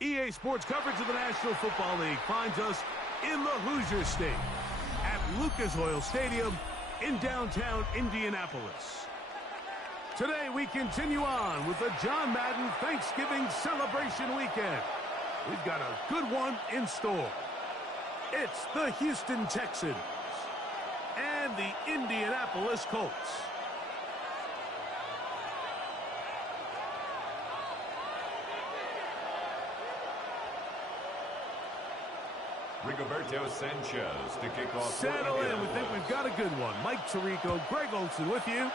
EA Sports coverage of the National Football League finds us in the Hoosier State at Lucas Oil Stadium in downtown Indianapolis. Today we continue on with the John Madden Thanksgiving celebration weekend. We've got a good one in store. It's the Houston Texans and the Indianapolis Colts. Rigoberto Sanchez to kick off. Settle in. We think we've got a good one. Mike Tirico, Greg Olson with you.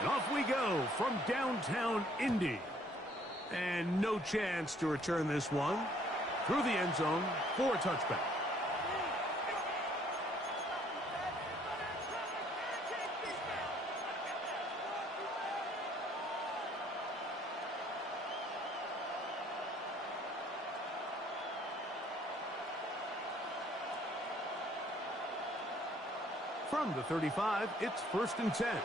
And off we go from downtown Indy. And no chance to return this one through the end zone for a touchback. From the 35, it's 1st and 10. And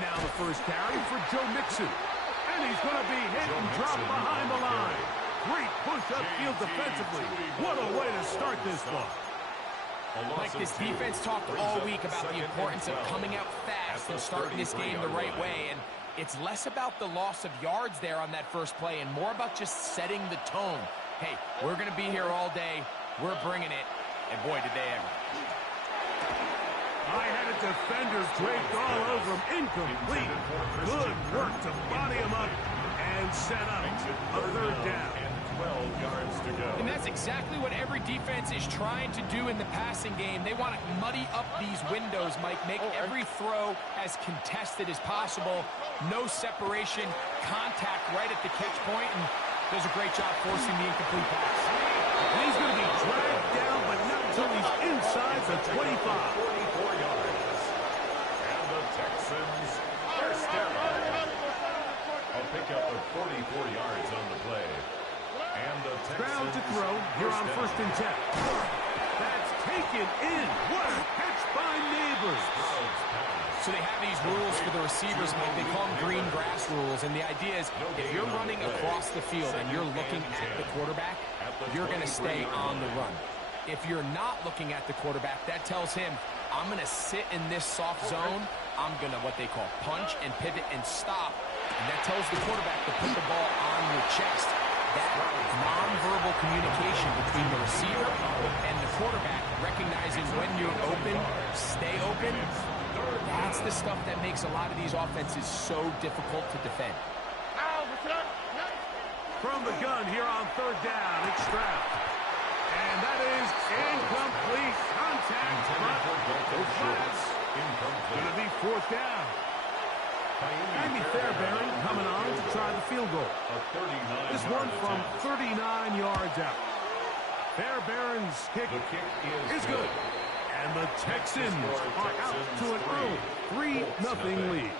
now the first carry for Joe Mixon. And he's going to be hit and dropped behind the line. Great push upfield defensively. What a way to start this one. Mike, this defense talked all week about the importance of coming out fast and starting this game the right way. And it's less about the loss of yards there on that first play and more about just setting the tone. Hey, we're going to be here all day. We're bringing it. And boy, did they ever. High-headed defender draped all over him. Incomplete. Good work to body him up and set up a 3rd down. 12 yards to go. And that's exactly what every defense is trying to do in the passing game. They want to muddy up these windows, Mike, make every throw as contested as possible. No separation, contact right at the catch point, and does a great job forcing the incomplete pass. He's going to be dragged down, but not until he's inside the 25. 44 yards. And the Texans are stepping. I'll pick up the 44 yards on the play. And the Texans ground to throw here on 1st and 10. That's taken in. What a catch by Neighbors. So they have these rules for the receivers, Mike. They call them green grass rules. And the idea is if you're running across the field and you're looking at the quarterback, you're going to stay on the run. If you're not looking at the quarterback, that tells him, I'm going to sit in this soft zone. I'm going to what they call punch and pivot and stop. And that tells the quarterback to put the ball on your chest. That nonverbal communication between the receiver and the quarterback, recognizing when you're open, stay open, that's the stuff that makes a lot of these offenses so difficult to defend. From the gun here on 3rd down, it's Stroud. And that is incomplete contact, but it's going to be 4th down. Andy Fairbairn coming on to try the field goal. This one from 39 yards out. Fairbairn's kick is good. And the Texans are out to an early 3-0 lead.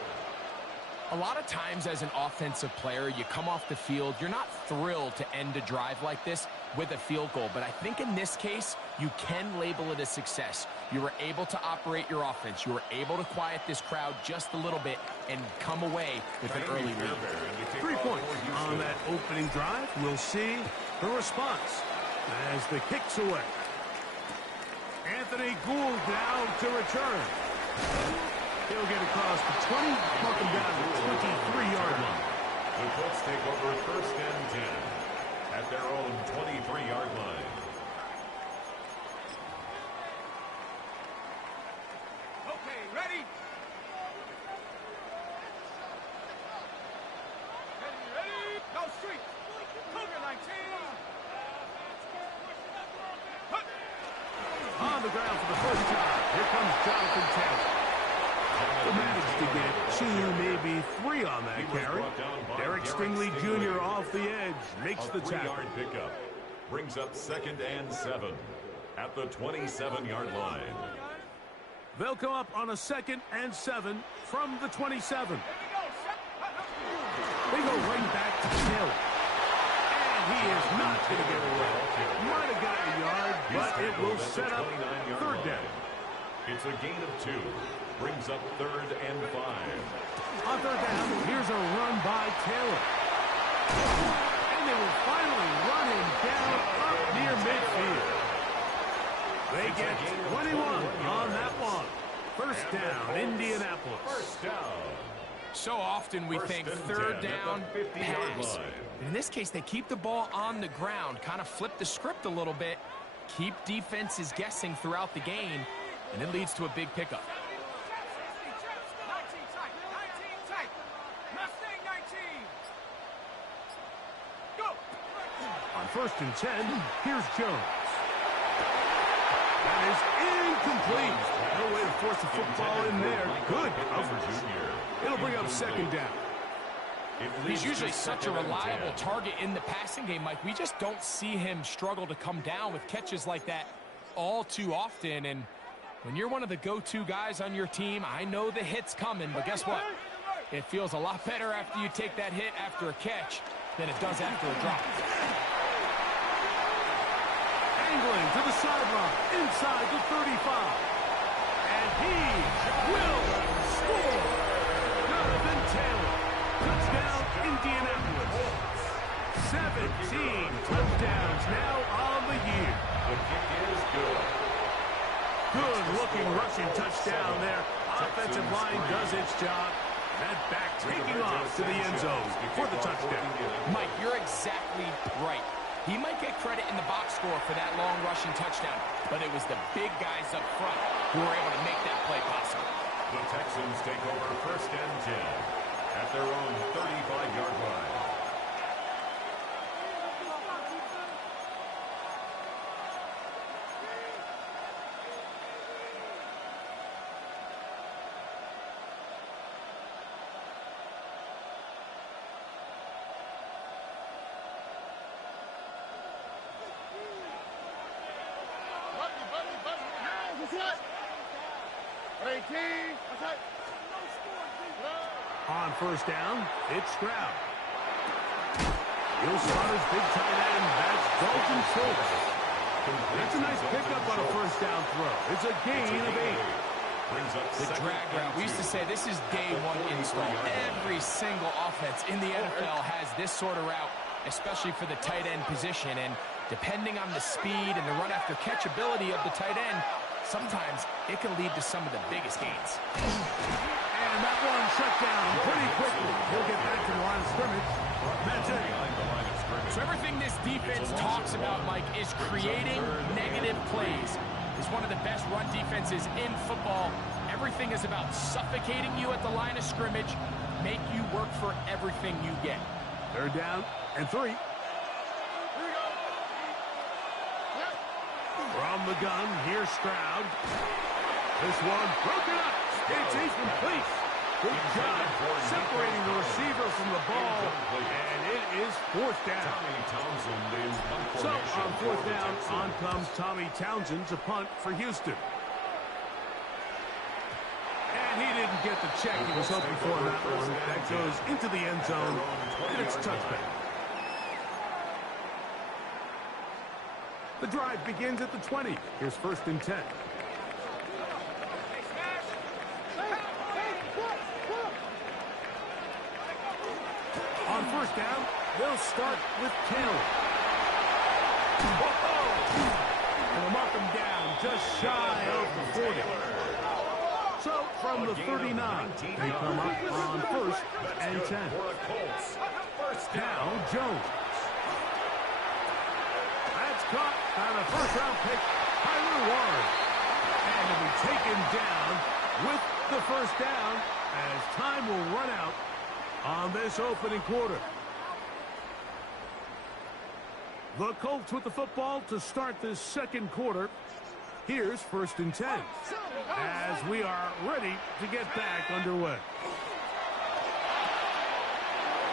A lot of times as an offensive player, you come off the field, you're not thrilled to end a drive like this with a field goal. But I think in this case, you can label it a success. You were able to operate your offense. You were able to quiet this crowd just a little bit and come away with an early lead. 3 points on that opening drive. We'll see the response as the kick's away. Anthony Gould down to return. He'll get across the 20, mark him down to the 23-yard line. The Colts take over 1st and 10 at their own 23-yard line. Okay, ready? Ready? Go street. Cougar 19. On the ground for the first time. Here comes Jonathan Taylor. He managed to get 2, maybe 3 on that carry. Derek Stingley Jr. off the edge makes the tackle. 3-yard pickup brings up 2nd and 7 at the 27-yard line. They'll come up on a 2nd and 7 from the 27. They go right back to Taylor. And he is not going to get away. Might have got a yard, but it will set up 3rd down. It's a gain of 2. Brings up 3rd and 5. On 3rd down, here's a run by Taylor. And they will finally run him down up near midfield. They get 21 on that one. 1st down, Indianapolis. 1st down. So often we think 3rd down, pass. In this case, they keep the ball on the ground, kind of flip the script a little bit, keep defenses guessing throughout the game, and it leads to a big pickup. 19 tight. Mustang 19. Go. On 1st and 10, here's Jones. That is incomplete. No way to force the football in there. Good coverage. It'll bring up 2nd down. He's usually such a reliable target in the passing game, Mike. We just don't see him struggle to come down with catches like that all too often. And when you're one of the go-to guys on your team, I know the hit's coming, but guess what? It feels a lot better after you take that hit after a catch than it does after a drop. Angling to the sideline, inside the 35. And he will score. Jonathan Taylor. Touchdown, Indianapolis. 17 touchdowns now on the year. The kick is good. Good-looking rushing touchdown there. Offensive line does its job. That back taking off to the end zone for the touchdown. Mike, you're exactly right. He might get credit in the box score for that long rushing touchdown, but it was the big guys up front who were able to make that play possible. The Texans take over 1st and 10 at their own 35-yard line. On 1st down, it's Stroud. He'll start his big tight end. That's Dalton Schultz. That's a nice pickup on a 1st down throw. It's a gain of 8. The drag route. We used to say this is day 1 install. Every single offense in the NFL has this sort of route, especially for the tight end position. And depending on the speed and the run after catch ability of the tight end, sometimes it can lead to some of the biggest gains. And that one shut down pretty quickly. He'll get back to the line of scrimmage. That's it. So everything this defense talks about, Mike, is creating negative plays. It's one of the best run defenses in football. Everything is about suffocating you at the line of scrimmage, make you work for everything you get. 3rd down and 3. From the gun, here's Stroud. This one broken up. It's incomplete. Good job separating the receiver from the ball, and it is 4th down. So on 4th down, on comes Tommy Townsend to punt for Houston. And he didn't get the check he was hoping for in that one. That goes into the end zone, and it's a touchback. The drive begins at the 20. Here's 1st and 10. On 1st down, they'll start with Taylor. They'll mark him down just shy of the 40. So from the 39, they come up on 1st and 10. Now Jones. That's caught on a 1st-round pick, Tyler Warren. And he'll be taken down with the 1st down as time will run out on this opening quarter. The Colts with the football to start this 2nd quarter. Here's 1st and 10 as we are ready to get back underway.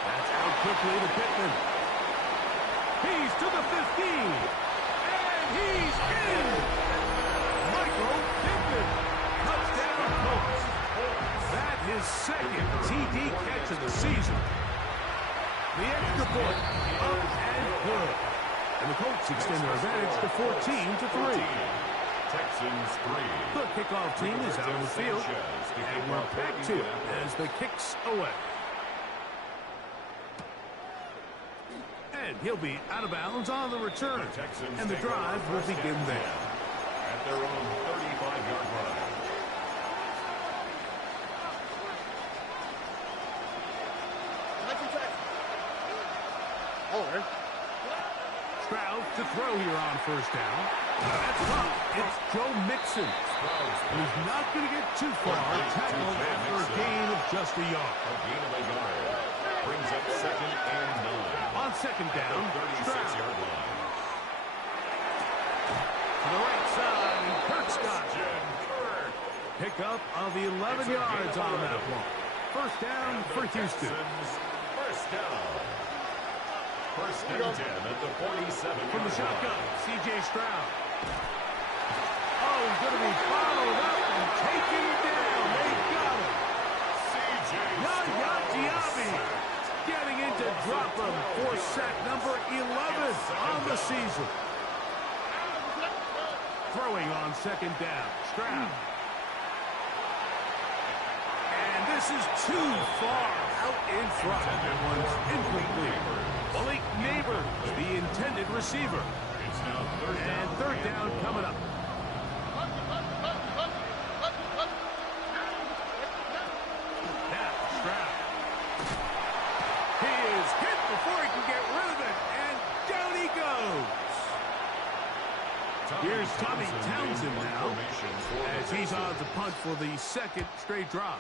That's out quickly to Pittman. He's to the 15. And he's in. Michael Pittman. Touchdown Colts. That his 2nd TD catch of the season. The extra point up and good. And the Colts extend their advantage to 14-3. Texans 3. The kickoff team is out on the field, and we're back to it as the kick's away. And he'll be out of bounds on the return, and the drive will begin there. At their own 35-yard line. Stroud to throw here on first down. That's tough. It's Joe Mixon. He's not going to get too far. Tackled after a gain of just a yard. A gain of a yard. Brings up 2nd and 9. On second down, Stroud. 36-yard line. To the right side, Kirk Scott. Pickup of 11 yards on that one. First down for Houston. First down. First and 10 at the 47. From the shotgun, C.J. Stroud. Oh, he's going to be followed up and taken down. They got him. Yaya Diaby getting in to drop him for sack number 11 on the season. Throwing on second down, Stroud. And this is too far out in front. That one's incomplete. Malik Neighbors, the intended receiver. And third down coming up. Now, Stroud. He is hit before he can get rid of it, and down he goes. Here's Tommy Townsend now, as he's on to punt for the second straight drop.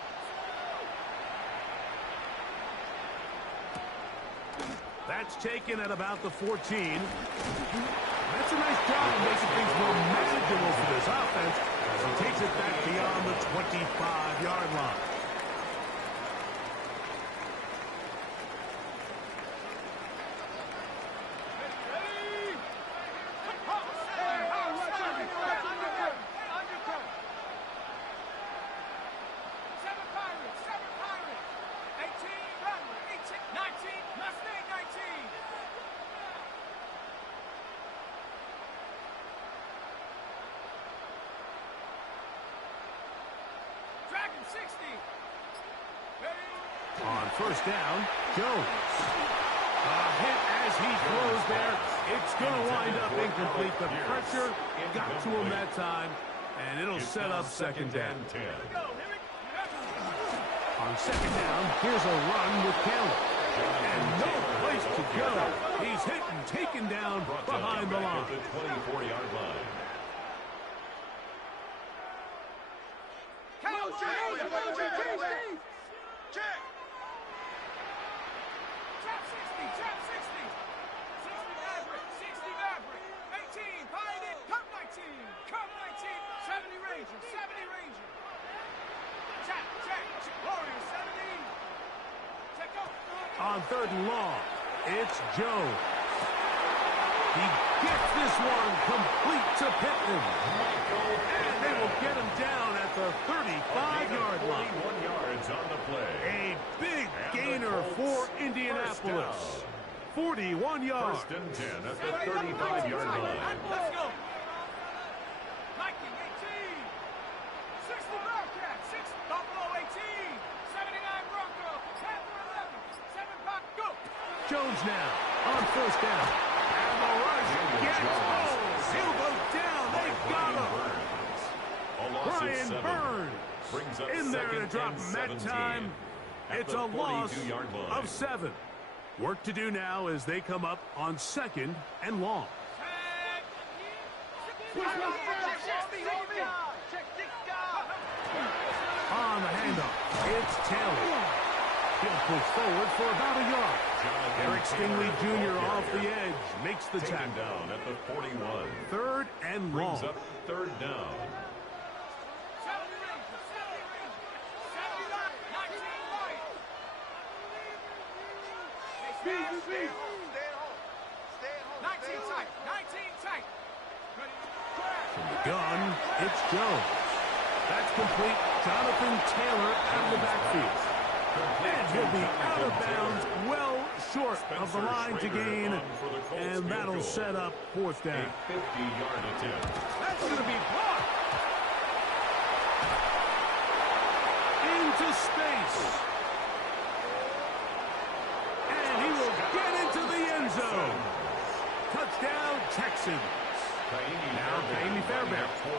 That's taken at about the 14. That's a nice job of making things more manageable for this offense as he takes it back beyond the 25-yard line. On first down, Jones. A hit as he throws there. It's going to wind up incomplete. The pressure got to him that time, and it'll set up second down. On second down, here's a run with Taylor. And no place to go. He's hit and taken down behind the line. 24-yard line. On third and long, it's Jones. He gets this one complete to Pittman. And they will get him down at the 35-yard line. 41 yards on the play. A big gainer for Indianapolis. 41 yards. First and 10 at the 35-yard line. Let's go. Viking 18. 60 Bearcats. 6 Buffalo 18. 79 Broncos. Panther 11. 7 Pop. Go. Jones now on first down. And the rush gets home. He'll go down. They got him. Brian Burns in there to drop him that time. It's a loss of 7. Work to do now as they come up on second and long. On the handoff, it's Taylor. He'll push forward for about a yard. Eric Stingley Jr. off the edge makes the tackle. Down at the 41. Third and long. Brings up third down. Stay at home. Stay at home. 19 tight. 19 tight. From the gun, it's Jones. That's complete. Jonathan Taylor out of the backfield. And he'll be out of bounds, well short of the line to gain. And that'll set up fourth down. A 50-yard attempt. That's going to be blocked.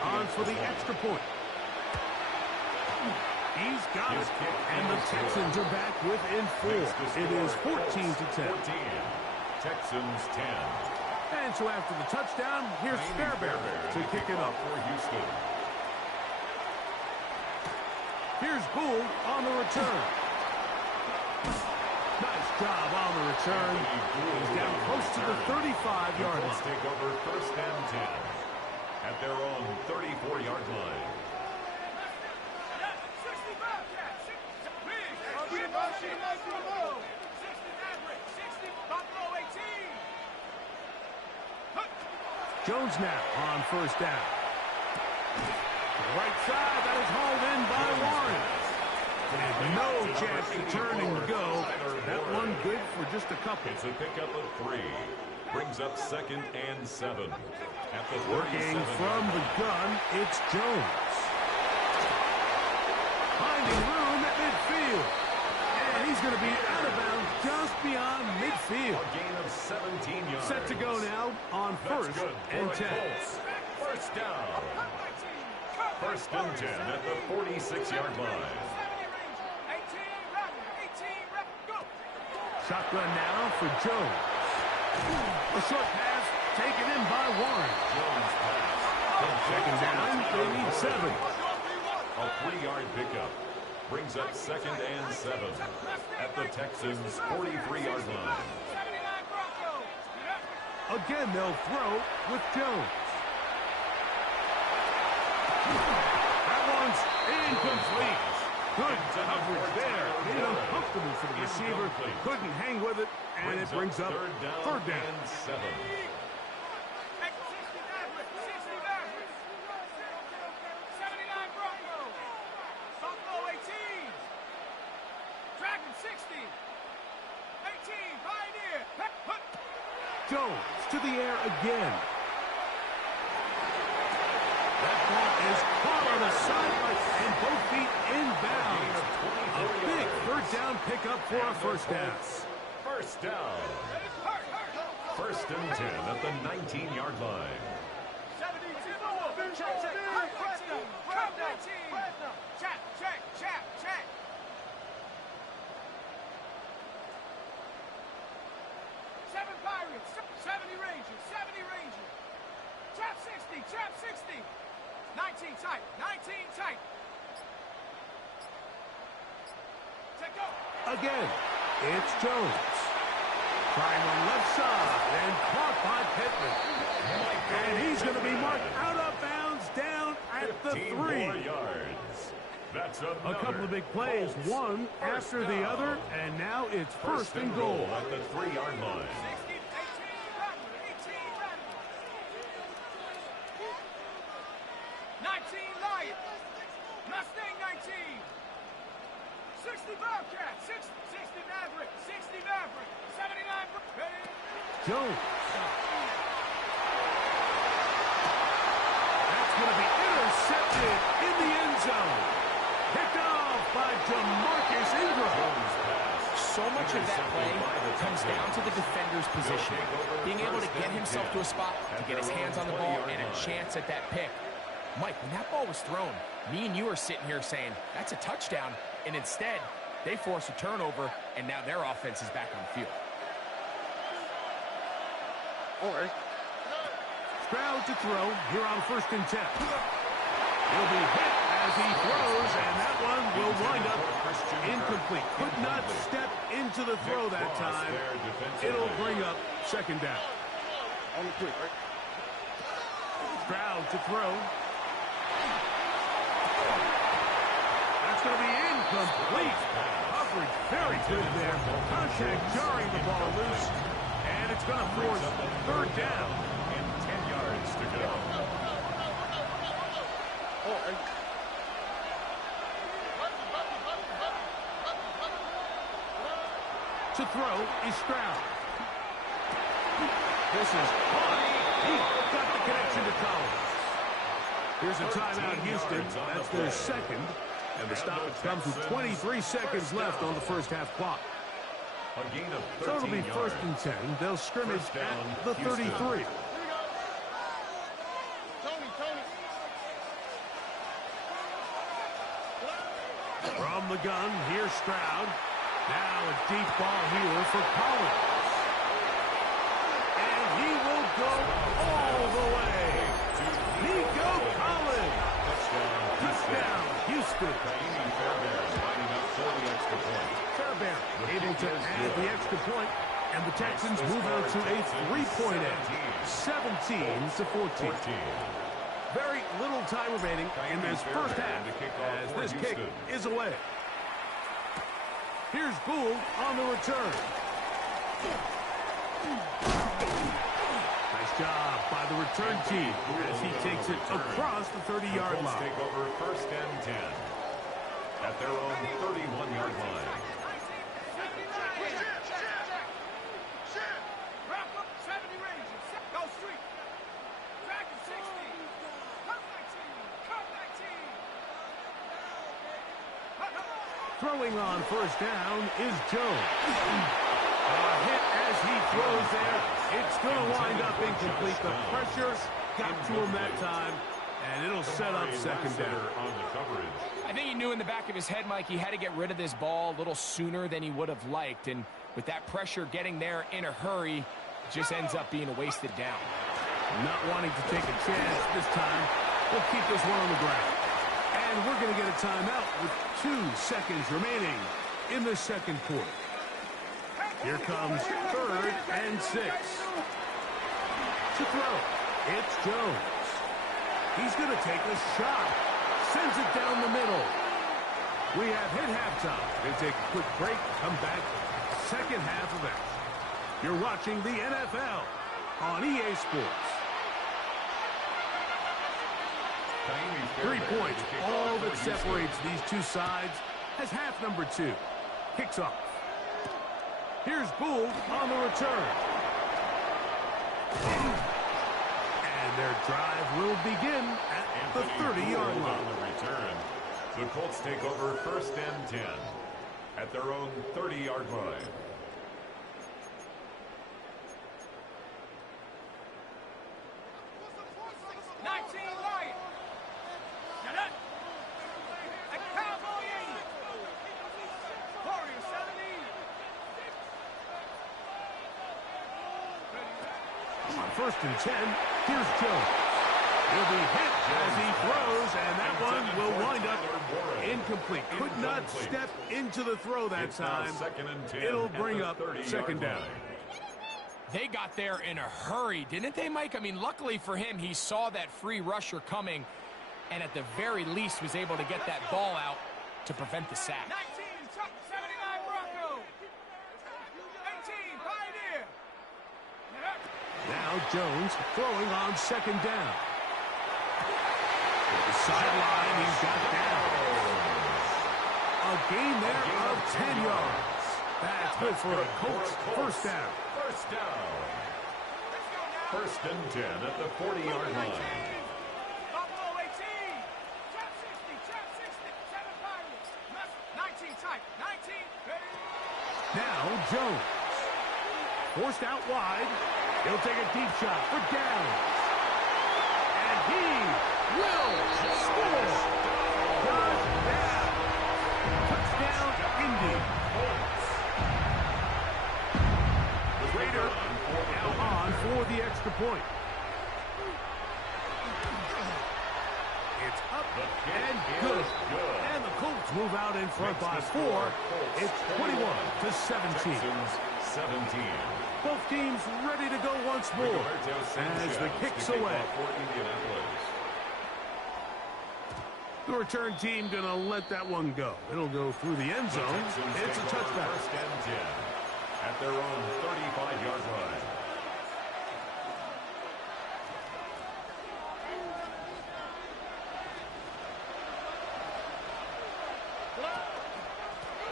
On for the extra point. He's got it. And the Texans are back within 4. It is 14-10. Texans 10. And so after the touchdown, here's Fairbairn to kick it up. For Houston. Here's Gould on the return. Nice job on the return. He's down close to the 35-yard line. Let's take over 1st and 10 at their own 34-yard line. Jones now on 1st down. Right side, that is hauled in by Warren. And no chance to turn and go. That one good for just a couple. It's a pickup of 3. Brings up 2nd and 7. At the working from the gun, it's Jones. Finding room at midfield. And he's going to be out of bounds just beyond midfield. A gain of 17 yards. Set to go now on 1st and 10. 1st down. 1st and 10 at the 46-yard line. Shotgun now for Jones. A short pass taken in by Warren. Jones pass. 2nd down, they need 7. A 3-yard pickup. Brings up 2nd and 7 at the Texans' 43-yard line. Again, they'll throw with Jones. That one's incomplete. Good coverage there. Made it uncomfortable for the receiver. Couldn't hang with it, and it brings up 3rd down. And 7. Jones to the air again. That ball is caught on the sideline and both feet inbounds. A big 3rd down pickup for a 1st down. 1st down. 1st and 10 at the 19-yard line. Check. 7 Pirates, 70 Rangers, 70 Rangers. Trap 60. 19 tight. Take go. Again, it's Jones. Trying on left side and caught by Pittman. And he's going to be marked out of bounds down at the 3. 15 more yards. That's a couple of big plays, one after the other, and now it's 1st and goal. At the 3-yard line. 19 Lions. Mustang 19. 60 Bobcat. 60 Maverick. 79 Jones. That's going to be intercepted in the end zone. Picked off by DeMarcus Ingram. So much of that play comes down to the defender's position. Being able to get himself to a spot, to get his hands on the ball, and a chance at that pick. Mike, when that ball was thrown, me and you are sitting here saying, that's a touchdown, and instead, they force a turnover, and now their offense is back on the field. Stroud to throw here on 1st and 10. He'll be hit as he throws, and that one will wind up incomplete. Could not step into the throw that time. It'll bring up 2nd down. Stroud to throw. That's going to be incomplete. Coverage very good there. Contact jarring the ball loose. And it's going to force 3rd down. And 10 yards to go. To throw is Stroud. This is caught. He got the connection to Collins. Here's a timeout, Houston. That's their 2nd. And the stop comes with 23 seconds left on the 1st half clock. A gain of 13 So it'll be 1st and 10. They'll scrimmage at the 33. From the gun, here's Stroud. Now a deep ball here for Collins. And he will go all the way. Nico Collins. Touchdown, Houston. Fairbairn able to add the extra point, and the Texans move out to a 3-point edge, 17-14. Very little time remaining in this first half as this kick is away. Here's Gould on the return. Nice job by the return team as he takes it across the 30-yard line. Take over first and 10 at their own 31-yard line. Throwing on first down is Jones. A hit as he throws there. It's going to wind up incomplete. The pressure got to him that time, and it'll set up second down. I think he knew in the back of his head, Mike, he had to get rid of this ball a little sooner than he would have liked. And with that pressure getting there in a hurry, it just ends up being a wasted down. Not wanting to take a chance this time. We'll keep this one on the ground. And we're going to get a timeout with 2 seconds remaining in the second quarter. Here comes 3rd and 6. To throw, it's Jones. He's going to take a shot. Sends it down the middle. We have hit halftime. They take a quick break, come back, second half of action. You're watching the NFL on EA Sports. 3 points, all that separates these two sides as half number 2 kicks off. Here's Gould on the return. And their drive will begin at the 30-yard line. The Colts take over first and 10 at their own 30-yard line. First and 10, here's Jones. He'll be hit as he throws, and that one will wind up incomplete. Could not step into the throw that time. It'll bring up second down. They got there in a hurry, didn't they, Mike? I mean, luckily for him, he saw that free rusher coming, and at the very least was able to get that ball out to prevent the sack. 19, 79 Bronco. 18, Pioneer. Now Jones throwing on second down. The sideline, he's got down. A gain there of 10 yards. That's good for a Colts first down. First and 10 at the 40-yard line. Buffalo 18. Trap 60, trap 60. 7 Pirates. 19 type. 19. Now Jones. Forced out wide. He'll take a deep shot for down. And he will score. Touchdown. Touchdown, Indy. Raider now on for the extra point. It's up and good. And the Colts move out in front by 4. It's 21-17. Both teams ready to go once more as the kick's away. The return team going to let that one go. It'll go through the end zone. It's a touchback. First and 10 at their own 35-yard line.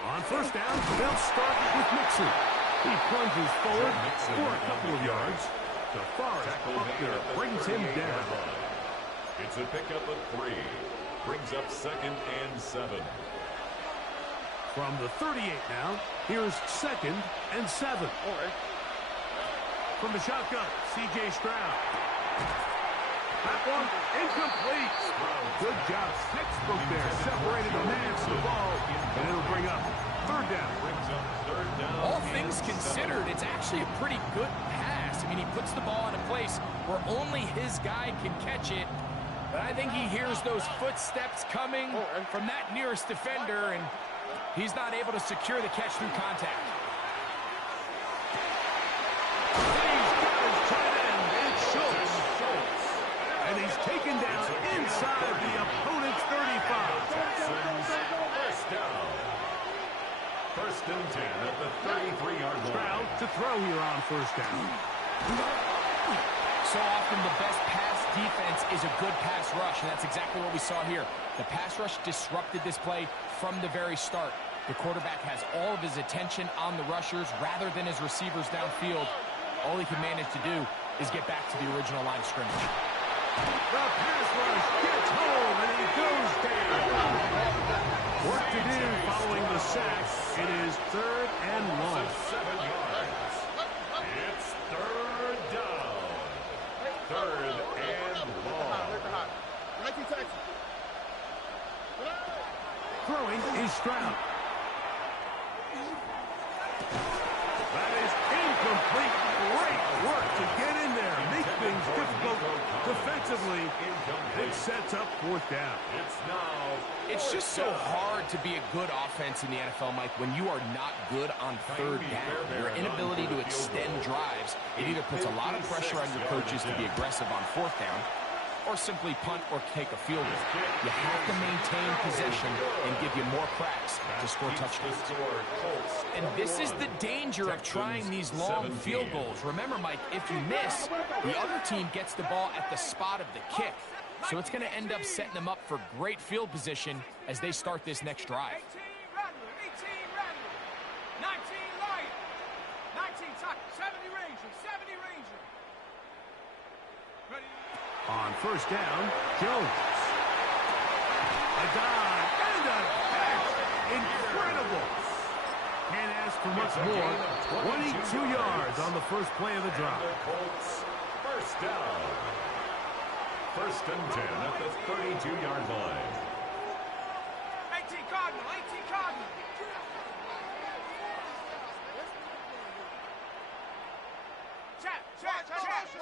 On first down, they'll start with Mixon. He plunges forward for a couple of yards. DeForest Buckner brings him down. It's a pickup of 3. Brings up second and 7. From the 38 now, here's second and 7. From the shotgun, C.J. Stroud. That one incomplete. Good job. Textbook there. Separated the man from the ball. And it'll bring up third down. All things considered, it's actually a pretty good pass. I mean, he puts the ball in a place where only his guy can catch it. But I think he hears those footsteps coming from that nearest defender, and he's not able to secure the catch through contact. And he's taken down inside the opponent's 35. First down. First and 10 at the 33-yard line. Stroud to throw here on first down. So often the best pass defense is a good pass rush, and that's exactly what we saw here. The pass rush disrupted this play from the very start. The quarterback has all of his attention on the rushers rather than his receivers downfield. All he can manage to do is get back to the original line of scrimmage. The pass rush gets home, and he goes down. Work to do following the sack. It is third and long. 7 yards. It's third down. Third and long. Throwing is Stroud. That is incomplete. Great work to get in there. Make things difficult defensively. It sets up fourth down. It's just so hard to be a good offense in the NFL, Mike, when you are not good on third down. Your inability to extend drives, it either puts a lot of pressure on your coaches to be aggressive on fourth down, or simply punt or take a field goal. You have to maintain possession and give you more cracks to score touchdowns. And this is the danger of trying these long field goals. Remember, Mike, if you miss, the other team gets the ball at the spot of the kick. So it's going to end up setting them up for great field position as they start this next drive. 18 Rattler, 19 Lion, 19 Tuck, 70 Ranger, 70 Ranger. Ready? On first down, Jones. A dive and a catch. Incredible. Can't ask for much more. 22 yards on the first play of the drive. First down. First and 10 at the 32-yard line. 18 Cardinal, 18 Cardinal. Chat. Motion.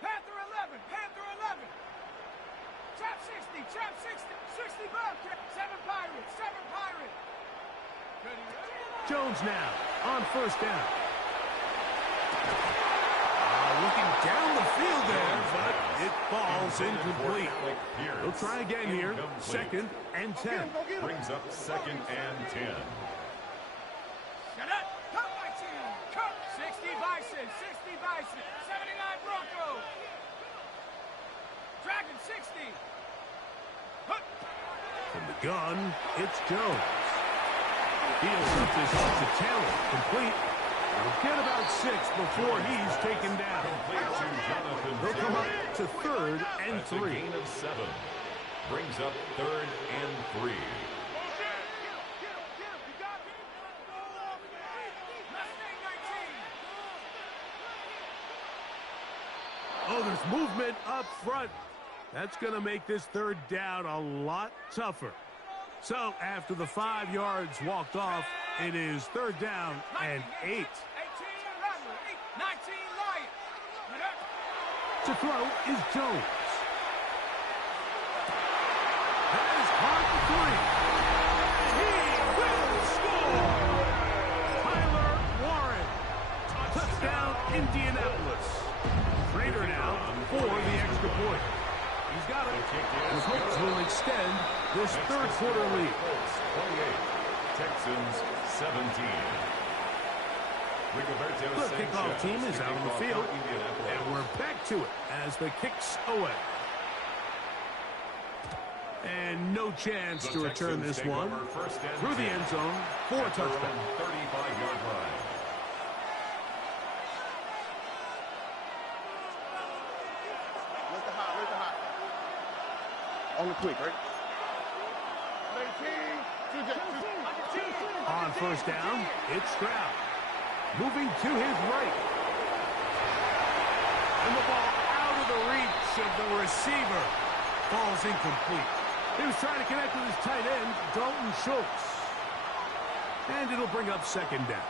Panther 11, Panther 11. Chap 60, 60 Bobcat. 7 Pirates, 7 Pirates. Ready? Jones now on first down. Looking down the field there, but it falls incomplete. He'll try again here. Second and 10. Brings up second and 10. Shut up! Cut my team! Cut! 60 Bison! 79 Broncos! Dragon 60! Cut! From the gun, it's Jones. He'll up this off to Taylor. Complete. He'll get about 6 before he's taken down. They'll come up to third and 3. A gain of 7. Brings up third and 3. Oh, there's movement up front. That's going to make this third down a lot tougher. So after the 5 yards walked off, it is third down and 8. 18 Rattler, 19 Lion. To throw is Jones. That is caught for 3. He will score! Tyler Warren. Touchdown, Indianapolis. Trader now for the extra point. He's got it. The Colts will extend this third quarter lead. 28. Texans 17. The kickoff team is out on the field, and we're back to it as the kick's away. And no chance to return this one through the end zone for a touchdown. 35-yard line. On the quick, right? On first down, it's Stroud. Moving to his right. And the ball out of the reach of the receiver. Ball's incomplete. He was trying to connect with his tight end, Dalton Schultz. And it'll bring up second down.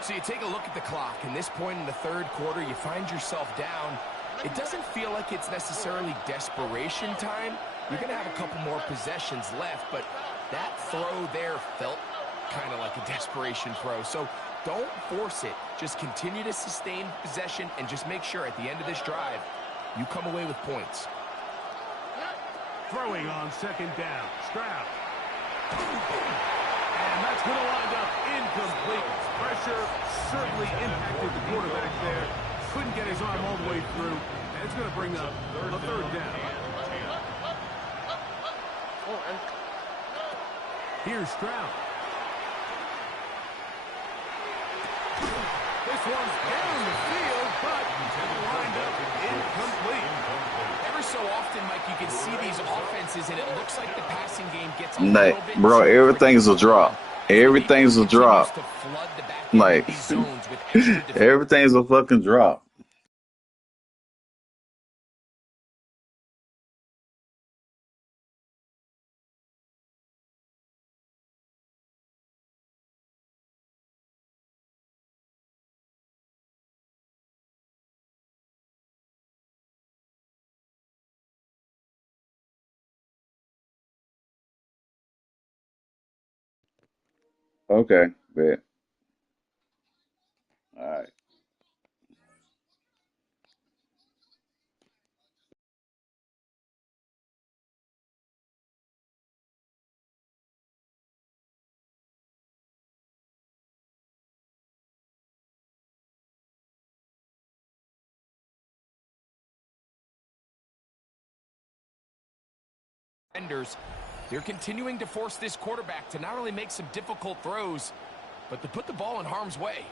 So you take a look at the clock. In this point in the third quarter, you find yourself down. It doesn't feel like it's necessarily desperation time. You're going to have a couple more possessions left, but that throw there felt kind of like a desperation throw. So don't force it. Just continue to sustain possession and just make sure at the end of this drive, you come away with points. Throwing on second down. Stroud. And that's going to wind up incomplete. Pressure certainly impacted the quarterback there. Couldn't get his arm all the way through. And it's going to bring up a third down. Here's Stroud. This one's down the field, but lined up incomplete. Every so often, Mike, you can see these offenses, and it looks like the passing game gets a little bit... Bro, everything's a drop. Everything's a drop. Like, everything's a fucking drop. Okay, bet. All right. They're continuing to force this quarterback to not only make some difficult throws, but to put the ball in harm's way.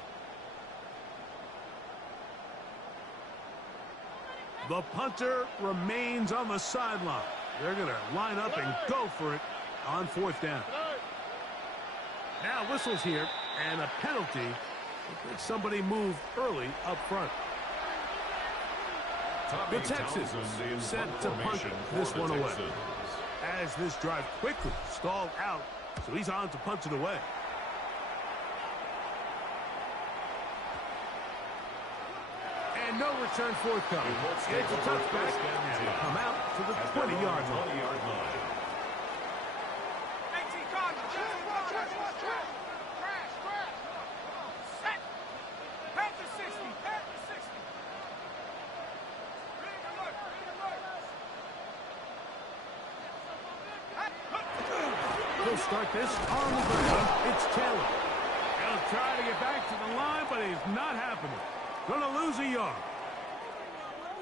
The punter remains on the sideline. They're going to line up and go for it on fourth down. Now whistles here and a penalty. Somebody moved early up front. The Texans set to punt this one away. As this drive quickly stalled out, so he's on to punt it away. And no return forthcoming. It's a touchback, and they come out to the 20-yard line. 18 Cardinals. Set. Panther 60. Panther 60. Ring alert. Ring alert. He'll start this on the ground. It's Taylor. He'll try to get back to the line, but it's not happening. Gonna lose a yard.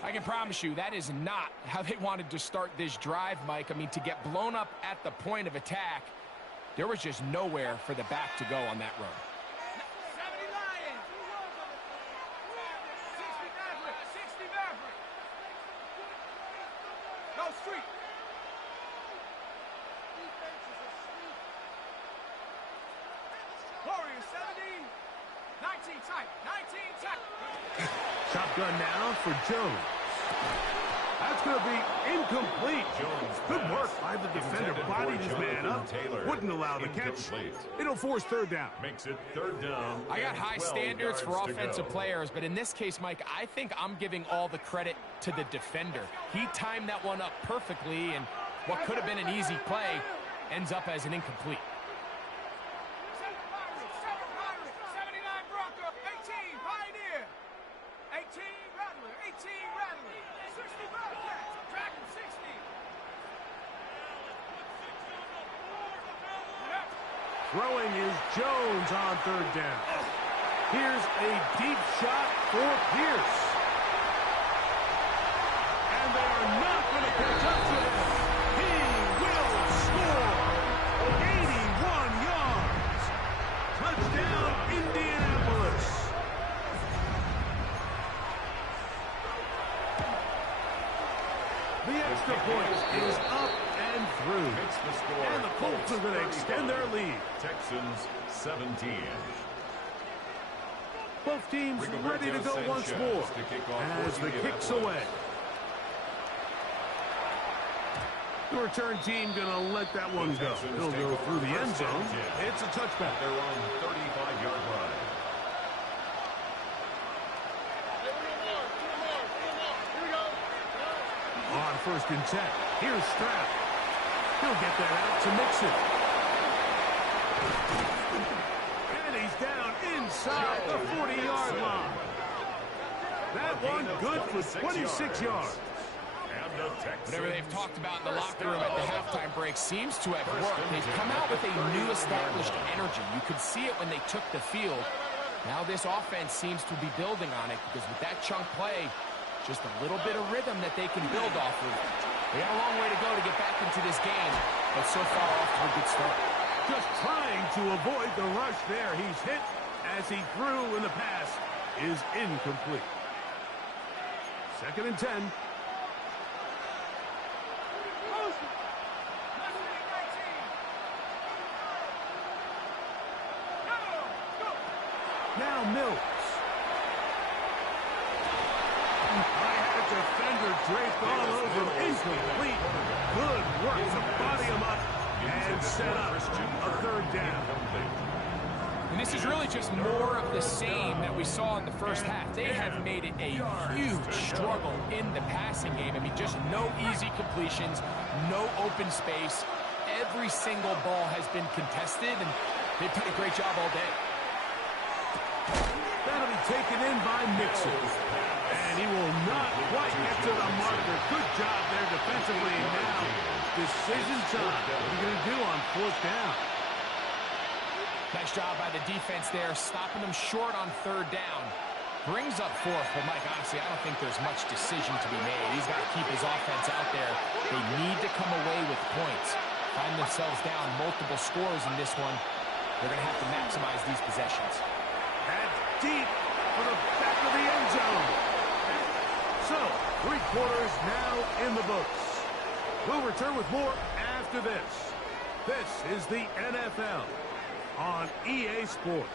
I can promise you that is not how they wanted to start this drive, Mike. I mean, to get blown up at the point of attack, there was just nowhere for the back to go on that run. 70 Lions. 60 Maverick. 60 Maverick. Go street. Warriors 70. 19 tight. 19 tight. Shotgun now for Jones. That's going to be incomplete. Good work by the defender. Bodied his man up. Wouldn't allow the catch. It'll force third down. Makes it third down. I got high standards for offensive players, but in this case, Mike, I think I'm giving all the credit to the defender. He timed that one up perfectly, and what could have been an easy play ends up as an incomplete. 79 Bronco. 18 Pioneer. 18 Rattler. 18 Rattler. 60 Bobcats. Dragon 60. Throwing is Jones on third down. Here's a deep shot for Pierce. And they are not going to catch up to him. He will score. 81 yards. Touchdown, Indianapolis. The extra point is up and through. Makes the score. And the Colts are going to extend their lead. Texans 17. Both teams ready to go once more as the kick's away. The return team going to let that one go. It'll go through the end zone. It's a touchback. They're on the 35-yard line. On 1st and 10. Here's Stroud. He'll get that out to Mixon. And he's down inside the 40-yard line. That one good for 26 yards. Whatever they've talked about in the locker room at the halftime break seems to have worked. They've come out with a new established energy. You could see it when they took the field. Now this offense seems to be building on it because with that chunk play, just a little bit of rhythm that they can build off of. They got a long way to go to get back into this game, but so far off to a good start. Just trying to avoid the rush there. He's hit as he threw, and the pass is incomplete. 2nd and 10. Now Mills. I had a defender draped all over him. Incomplete. Good work to body him up and set up a 3rd down. And this is really just more of the same that we saw in the first half. They have made it a huge struggle in the passing game. I mean, just no easy completions, no open space. Every single ball has been contested, and they've done a great job all day. That'll be taken in by Mixon. And he will not quite get to the marker. Good job there defensively. Now, decision time. What are you going to do on 4th down? Nice job by the defense there, stopping them short on 3rd down. Brings up 4th, but Mike, honestly, I don't think there's much decision to be made. He's got to keep his offense out there. They need to come away with points. Find themselves down multiple scores in this one. They're going to have to maximize these possessions. That's deep for the back of the end zone. So, 3 quarters now in the books. We'll return with more after this. This is the NFL on EA Sports.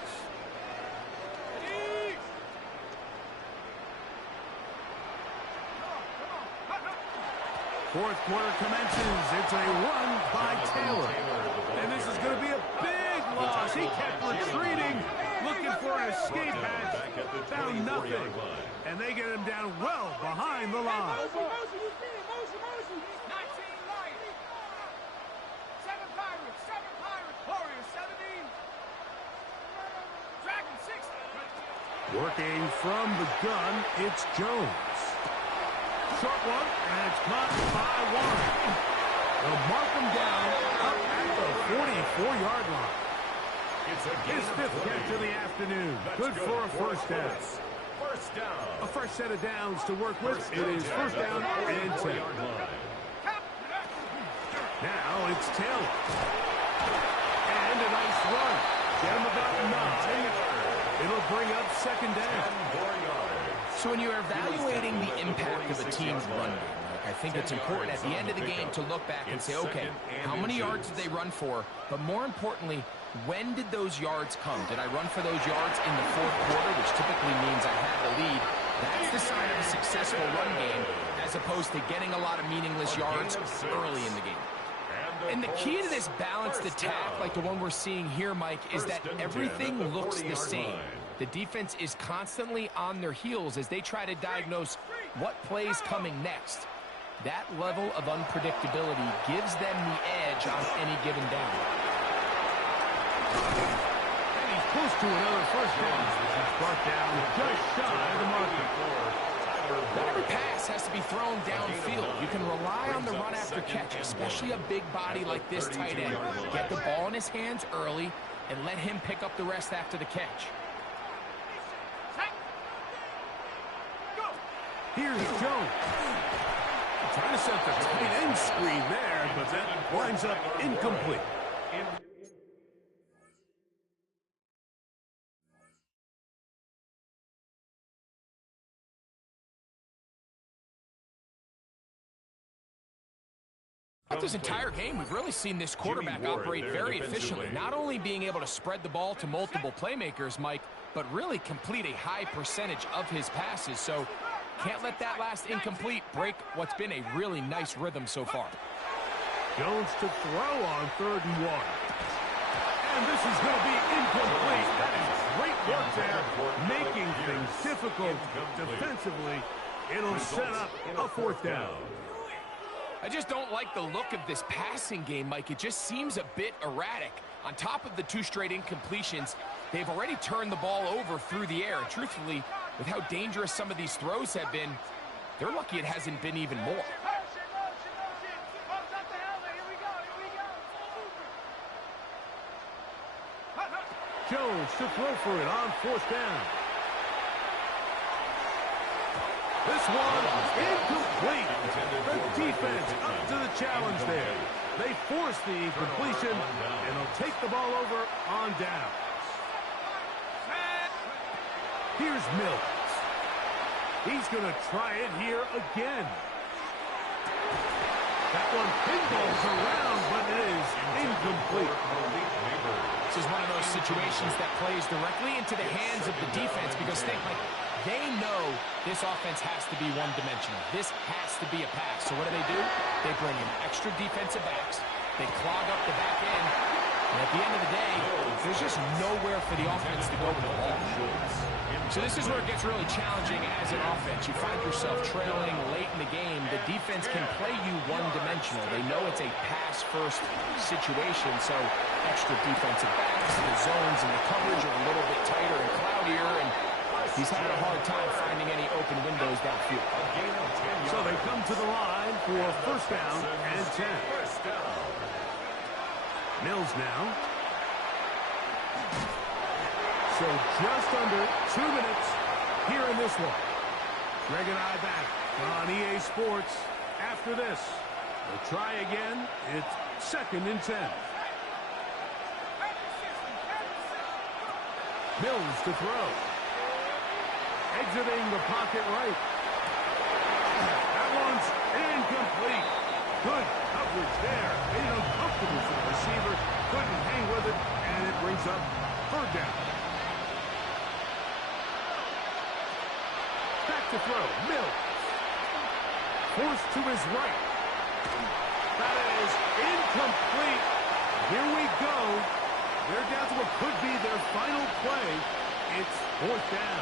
4th quarter commences. It's a run by Taylor. And this is going to be a big loss. He kept retreating, looking for an escape hatch. Found nothing. And they get him down well behind the line. 19 Lions. 7 Pirates. 7 Pirates. Warriors 70. Dragon 60. Working from the gun, it's Jones. Short one, and it's caught by Warren. They'll mark him down up at the 44-yard line. His 5th catch of the afternoon. Good for a 1st down. A fresh set of downs to work with. It is 1st down and 10. Now it's Taylor. And a nice run. Get him about 9. It'll bring up 2nd down. So when you're evaluating the impact of a team's run game, I think it's important at the end of the game to look back and say, okay, how many yards did they run for? But more importantly, when did those yards come? Did I run for those yards in the 4th quarter, which typically means I had the lead? That's the sign of a successful run game, as opposed to getting a lot of meaningless yards early in the game. And the key to this balanced attack, like the one we're seeing here, Mike, is that everything looks the same. The defense is constantly on their heels as they try to diagnose what play's coming next. That level of unpredictability gives them the edge on any given down. And he's close to another 1st down. He's brought down just shy of the marker. Every pass has to be thrown downfield. You can rely on the run after catch, especially a big body like this tight end. Get the ball in his hands early and let him pick up the rest after the catch. Here's Jones. Trying to set the tight end screen there, but that winds up incomplete. Throughout this entire game, we've really seen this quarterback operate very efficiently, not only being able to spread the ball to multiple playmakers, Mike, but really complete a high percentage of his passes. So can't let that last incomplete break what's been a really nice rhythm so far. Jones to throw on 3rd and 1. And this is going to be incomplete. That is great work there, making things difficult defensively. It'll set up a 4th down. I just don't like the look of this passing game, Mike. It just seems a bit erratic. On top of the 2 straight incompletions, they've already turned the ball over through the air. And truthfully, with how dangerous some of these throws have been, they're lucky it hasn't been even more. Jones to throw for it on 4th down. This one incomplete. The defense up to the challenge there. They force the incompletion, and they'll take the ball over on down. Here's Mills. He's going to try it here again. That one pinballs around, but it is incomplete. This is one of those situations that plays directly into the hands of the defense because they know this offense has to be one-dimensional. This has to be a pass. So what do? They bring in extra defensive backs. They clog up the back end. And at the end of the day, there's just nowhere for the offense to go with the ball. So this is where it gets really challenging as an offense. You find yourself trailing late in the game. The defense can play you one-dimensional. They know it's a pass-first situation, so extra defensive backs, the zones and the coverage are a little bit tighter and cloudier, and he's having a hard time finding any open windows downfield. So they come to the line for 1st down and 10. Mills now. So just under 2 minutes here in this one. Greg and I back on EA Sports after this. They'll try again. It's 2nd and 10. Mills to throw. Exiting the pocket right. That one's incomplete. Good coverage there. Made it uncomfortable for the receiver. Couldn't hang with it, and it brings up 3rd down. Back to throw. Mills. Forced to his right. That is incomplete. Here we go. They're down to what could be their final play. It's 4th down.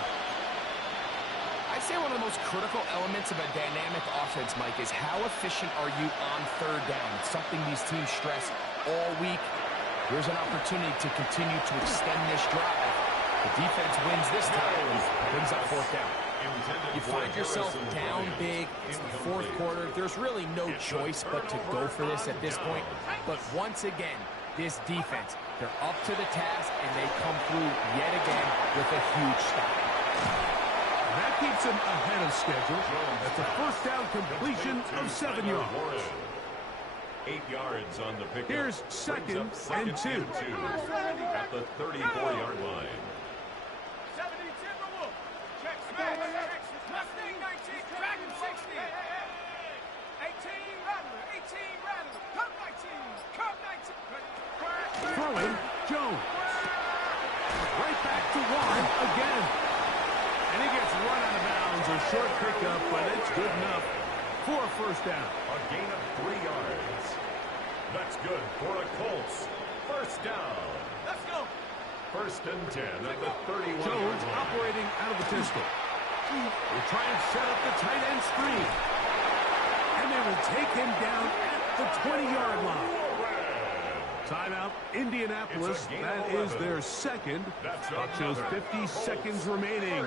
I'd say one of the most critical elements of a dynamic offense, Mike, is how efficient are you on 3rd down? It's something these teams stress all week. Here's an opportunity to continue to extend this drive. The defense wins this time and brings up 4th down. You find yourself down big. It's the 4th quarter. There's really no choice but to go for this at this point. But once again, this defense, they're up to the task, and they come through yet again with a huge stop. That keeps him ahead of schedule. That's a 1st down completion of 7 yards. 8 yards on the pickup. Here's 2nd and 2. At the 34-yard line. 70 Timberwolf. Check smash. Mustang 19. Dragon 60. 18 Rattler. 18 Rattler. Cub 19. Cub 19. Throwing, Jones. Right back to Warren again. And he gets run out of bounds. A short pickup, but it's good enough for a 1st down. A gain of 3 yards. That's good for the Colts. 1st down. Let's go. 1st and 10 at the 31-yard Jones line. operating out of the pistol. Will try and set up the tight end screen. And they will take him down at the 20-yard line. Timeout, Indianapolis. That is their 2nd. Clock shows 50 seconds remaining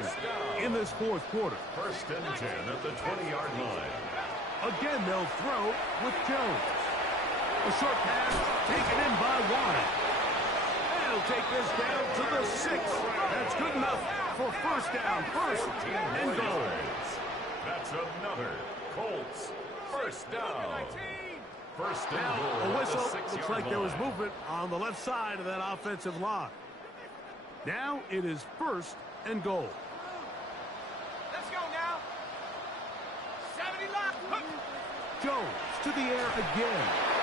in this 4th quarter. 1st and 10 at the 20-yard line. Again, they'll throw with Jones. A short pass taken in by Warren. And he'll take this down to the 6th. That's good enough for 1st down. 1st and goal. That's another Colts 1st down. 1st and Now, goal. a whistle. At the 6-yard Looks like there was line. movement on the left side of that offensive line. Now it is 1st and goal. Let's go now. 70 lock. Jones to the air again.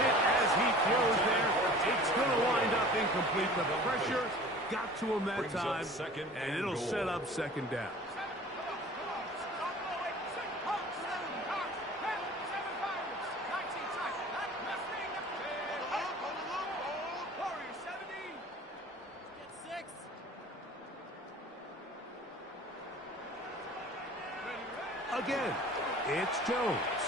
Hit as he throws there. It's going to wind up incomplete. The pressure got to him that time, and it'll set up second down. Again, it's Jones.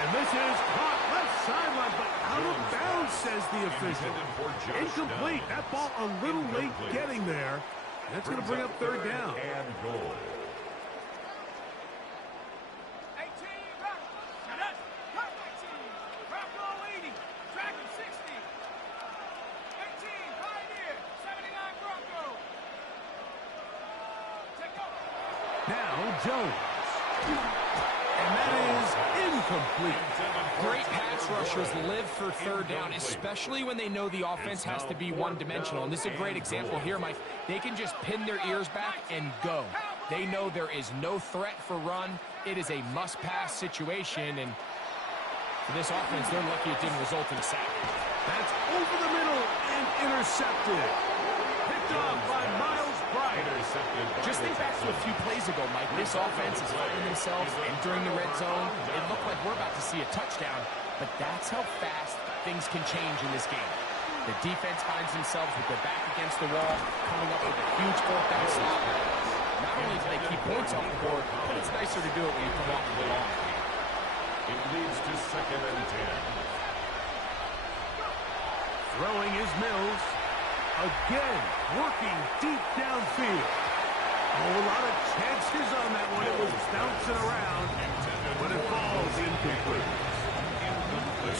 And this is caught left sideline, but out of bounds, says the official. Incomplete. That ball a little late getting there. That's going to bring up third down. And goal. Now Jones. And that is incomplete. Great pass rushers live for third down, especially when they know the offense has to be one-dimensional. And this is a great example here, Mike. They can just pin their ears back and go. They know there is no threat for run. It is a must-pass situation. And for this offense, they're lucky it didn't result in a sack. That's over the middle and intercepted. Picked off by Miles Bryant. Just think back to a few plays ago, Mike. This offense is finding themselves entering the red zone. It looked like we're about to see a touchdown, but that's how fast things can change in this game. The defense finds themselves with their back against the wall, coming up with a huge fourth down stop. Not only do they keep points off the board, but it's nicer to do it when you come off the ball. It leads to 2nd and 10. Throwing is Mills. Again, working deep downfield. Oh, a lot of chances on that one. It was bouncing around, but it falls incomplete.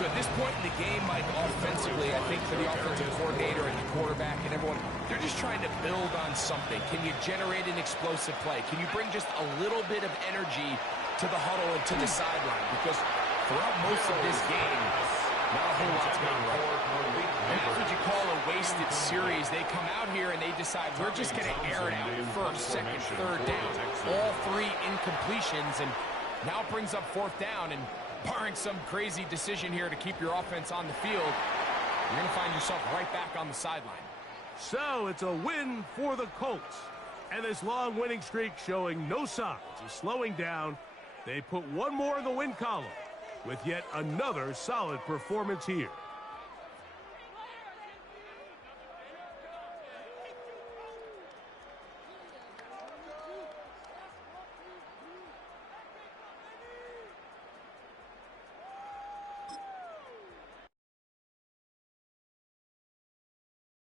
So at this point in the game, Mike, offensively, I think for the offensive coordinator and the quarterback and everyone, they're just trying to build on something. Can you generate an explosive play? Can you bring just a little bit of energy to the huddle and to the sideline? Because throughout most of this game, not a whole lot's gone right. And that's what you call a wasted series. They come out here and they decide we're just going to air it out first, second, third down. All three incompletions, and now it brings up fourth down. And barring some crazy decision here to keep your offense on the field, you're going to find yourself right back on the sideline. So it's a win for the Colts. And this long winning streak showing no signs of slowing down. They put one more in the win column with yet another solid performance here.